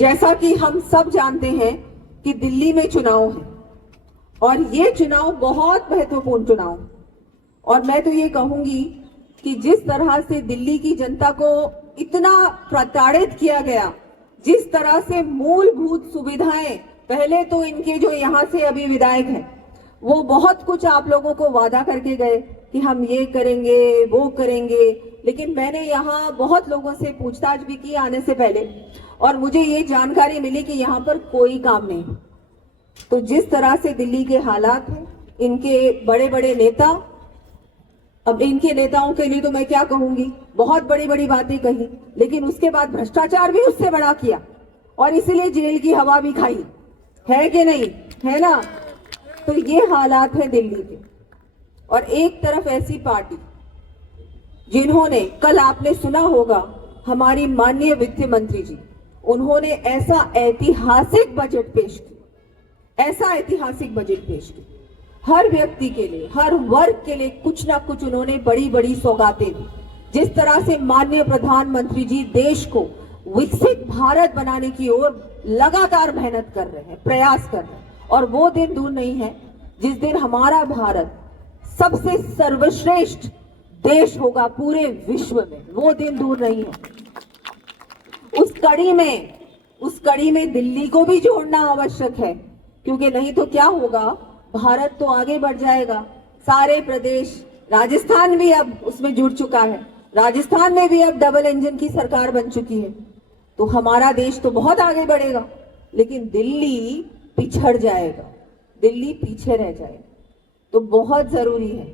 जैसा कि हम सब जानते हैं कि दिल्ली में चुनाव है और ये चुनाव बहुत महत्वपूर्ण चुनाव है। और मैं तो ये कहूंगी कि जिस तरह से दिल्ली की जनता को इतना प्रताड़ित किया गया, जिस तरह से मूलभूत सुविधाएं, पहले तो इनके जो यहाँ से अभी विधायक हैं वो बहुत कुछ आप लोगों को वादा करके गए कि हम ये करेंगे वो करेंगे, लेकिन मैंने यहाँ बहुत लोगों से पूछताछ भी की आने से पहले और मुझे ये जानकारी मिली कि यहाँ पर कोई काम नहीं। तो जिस तरह से दिल्ली के हालात हैं, इनके बड़े बड़े नेता, अब इनके नेताओं के लिए तो मैं क्या कहूंगी, बहुत बड़ी बड़ी बातें कही, लेकिन उसके बाद भ्रष्टाचार भी उससे बड़ा किया और इसीलिए जेल की हवा भी खाई, है कि नहीं, है ना। तो ये हालात है दिल्ली के। और एक तरफ ऐसी पार्टी जिन्होंने, कल आपने सुना होगा हमारी माननीय वित्त मंत्री जी, उन्होंने ऐसा ऐतिहासिक बजट पेश किया, ऐसा ऐतिहासिक बजट पेश किया। हर व्यक्ति के लिए, हर वर्ग के लिए कुछ ना कुछ उन्होंने बड़ी बड़ी सौगातें दी। जिस तरह से माननीय प्रधानमंत्री जी देश को विकसित भारत बनाने की ओर लगातार मेहनत कर रहे हैं, प्रयास कर रहे हैं, और वो दिन दूर नहीं है जिस दिन हमारा भारत सबसे सर्वश्रेष्ठ देश होगा पूरे विश्व में, वो दिन दूर नहीं है। उस कड़ी में दिल्ली को भी जोड़ना आवश्यक है, क्योंकि नहीं तो क्या होगा, भारत तो आगे बढ़ जाएगा, सारे प्रदेश, राजस्थान भी अब उसमें जुड़ चुका है, राजस्थान में भी अब डबल इंजन की सरकार बन चुकी है, तो हमारा देश तो बहुत आगे बढ़ेगा, लेकिन दिल्ली पिछड़ जाएगा, दिल्ली पीछे रह जाएगा। तो बहुत जरूरी है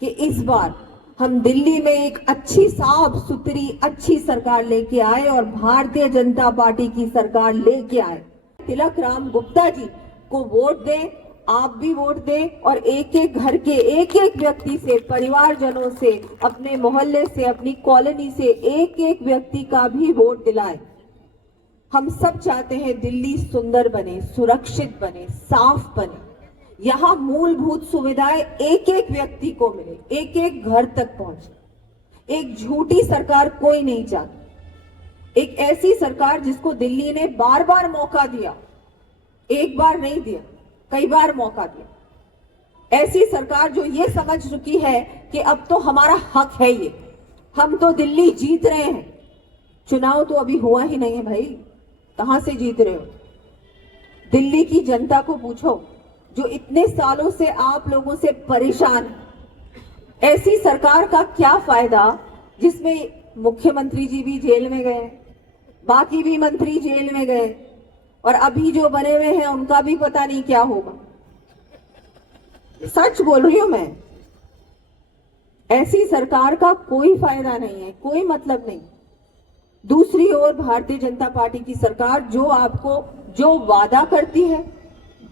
कि इस बार हम दिल्ली में एक अच्छी, साफ सुथरी, अच्छी सरकार लेके आए और भारतीय जनता पार्टी की सरकार लेके आए। तिलक राम गुप्ता जी को वोट दें, आप भी वोट दें और एक एक घर के एक एक व्यक्ति से, परिवारजनों से, अपने मोहल्ले से, अपनी कॉलोनी से एक एक व्यक्ति का भी वोट दिलाएं। हम सब चाहते हैं दिल्ली सुंदर बने, सुरक्षित बने, साफ बने, यहाँ मूलभूत सुविधाएं एक एक व्यक्ति को मिले, एक एक घर तक पहुंचे। एक झूठी सरकार कोई नहीं चाहती, एक ऐसी सरकार जिसको दिल्ली ने बार बार मौका दिया, एक बार नहीं दिया, कई बार मौका दिया। ऐसी सरकार जो ये समझ चुकी है कि अब तो हमारा हक है, ये हम तो दिल्ली जीत रहे हैं। चुनाव तो अभी हुआ ही नहीं है भाई, कहां से जीत रहे हो। दिल्ली की जनता को पूछो जो इतने सालों से आप लोगों से परेशान, ऐसी सरकार का क्या फायदा जिसमें मुख्यमंत्री जी भी जेल में गए, बाकी भी मंत्री जेल में गए, और अभी जो बने हुए हैं उनका भी पता नहीं क्या होगा। सच बोल रही हूं मैं, ऐसी सरकार का कोई फायदा नहीं है, कोई मतलब नहीं। दूसरी ओर भारतीय जनता पार्टी की सरकार जो आपको जो वादा करती है,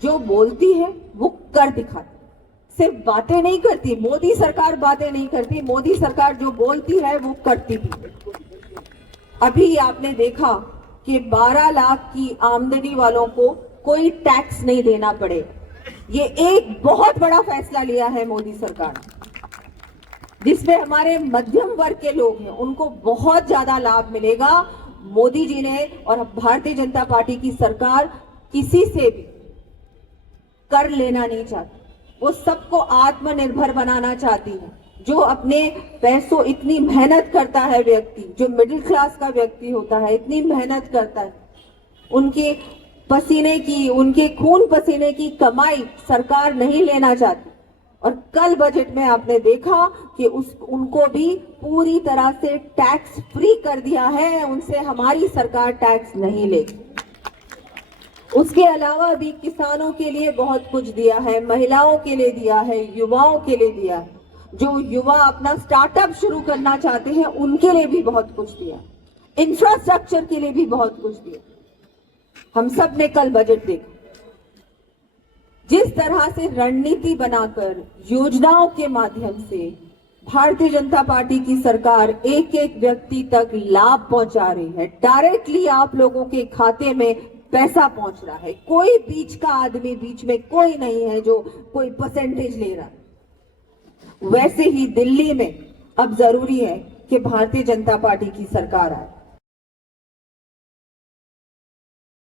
जो बोलती है, वो कर दिखाती, सिर्फ बातें नहीं करती। मोदी सरकार बातें नहीं करती, मोदी सरकार जो बोलती है वो करती भी। अभी आपने देखा कि 12 लाख की आमदनी वालों को कोई टैक्स नहीं देना पड़े, ये एक बहुत बड़ा फैसला लिया है मोदी सरकार ने, जिसमें हमारे मध्यम वर्ग के लोग हैं उनको बहुत ज्यादा लाभ मिलेगा। मोदी जी ने और भारतीय जनता पार्टी की सरकार किसी से भी कर लेना नहीं चाहती, वो सबको आत्मनिर्भर बनाना चाहती है। जो अपने पैसों, इतनी मेहनत करता है व्यक्ति, जो मिडिल क्लास का व्यक्ति होता है, इतनी मेहनत करता है, उनके पसीने की, उनके खून पसीने की कमाई सरकार नहीं लेना चाहती। और कल बजट में आपने देखा कि उनको भी पूरी तरह से टैक्स फ्री कर दिया है, उनसे हमारी सरकार टैक्स नहीं लेगी। उसके अलावा भी किसानों के लिए बहुत कुछ दिया है, महिलाओं के लिए दिया है, युवाओं के लिए दिया है। जो युवा अपना स्टार्टअप शुरू करना चाहते हैं उनके लिए भी बहुत कुछ दिया, इंफ्रास्ट्रक्चर के लिए भी बहुत कुछ दिया। हम सब ने कल बजट देखा, जिस तरह से रणनीति बनाकर, योजनाओं के माध्यम से भारतीय जनता पार्टी की सरकार एक एक व्यक्ति तक लाभ पहुंचा रही है। डायरेक्टली आप लोगों के खाते में पैसा पहुंच रहा है, कोई बीच का आदमी, बीच में कोई नहीं है जो कोई परसेंटेज ले रहा है। वैसे ही दिल्ली में अब जरूरी है कि भारतीय जनता पार्टी की सरकार आए।